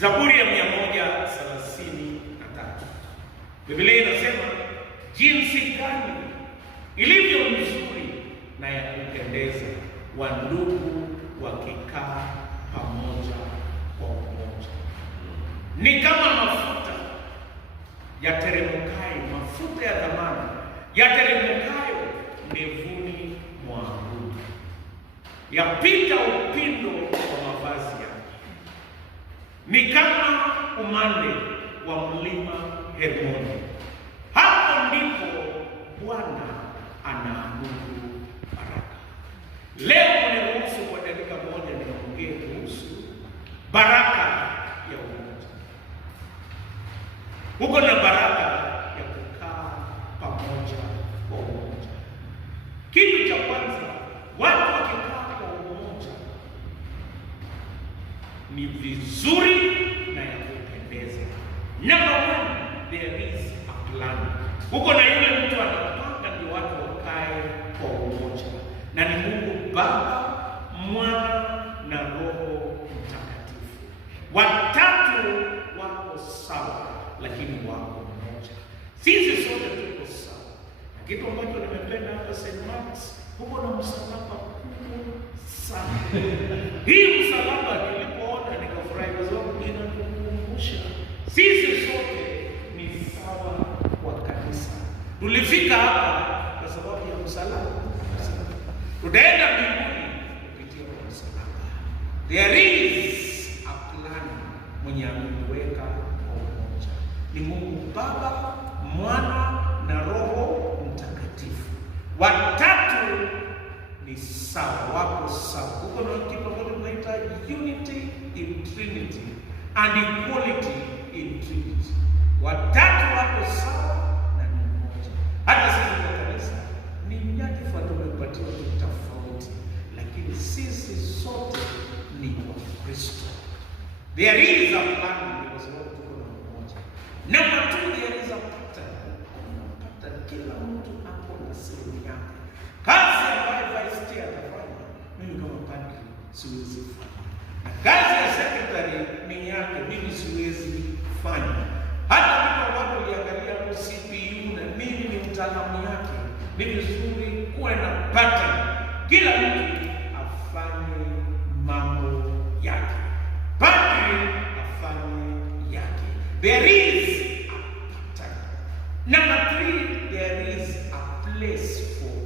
Zaburi ya 133. Biblia inasema jinsi gani ilivyo nzuri na ya kupendeza wandugu wakikaa pamoja kwa umoja. Ni kama mafuta yateremkayo, mafuta ya thamani yateremkayo ndevuni mwa ndugu, yapita upindo wa mavazi yake. Ni kama umande wa mlima Hermoni. Hapo ndipo Bwana anaabudu baraka. Leo niruhusu kwa dakika moja niongee kuhusu baraka ya umoja. Uko na baraka ya kukaa pamoja kwa umoja. Kitu cha kwanza, watu wakikaa kwa umoja ni vizuri na ya kupendeza. Number one, there is a plan. Uko na yule mtu anapanga ndio watu wakae kwa umoja, na ni Mungu Baba, Mwana na Roho Mtakatifu. Watatu wako sawa, lakini wako mmoja. Sisi sote tuko sawa. Na kitu ambacho nimependa hapa St. Mark's, huko na msalaba kubwa sana. Hii msalaba nilipoona nikafurahi kwa sababu inatukumbusha sisi sote ni sawa kwa kanisa. Tulifika hapa kwa sababu ya msalaba. Tutaenda mbinguni kupitia kwa msalaba. There is a plan mwenye ameweka kwa umoja. Ni Mungu Baba, Mwana na Roho Mtakatifu. Watatu ni sawa, wako sawa. Huko na kitu ambacho tunaita unity in Trinity and equality in Trinity. Watatu wako sawa na ni mmoja. Hata sisi kwa kanisa ni nyadhifa tumepatiwa tofauti, lakini sisi sote ni wa Kristo. There is a plan kwa sababu tuko na mmoja. Number two, there is a pattern. Kuna kila mtu ako na sehemu yake. Kazi ambayo vice chair anafanya, mimi kama padri siwezi fanya. Na kazi ya secretary ni yake, mimi siwezi fanya. Hata kama watu waliangalia CPU na mimi ni mtaalamu yake, ni vizuri kuwe na pattern. Kila mtu afanye mambo yake. Padri afanye yake. There is a pattern. Number three, there is a place for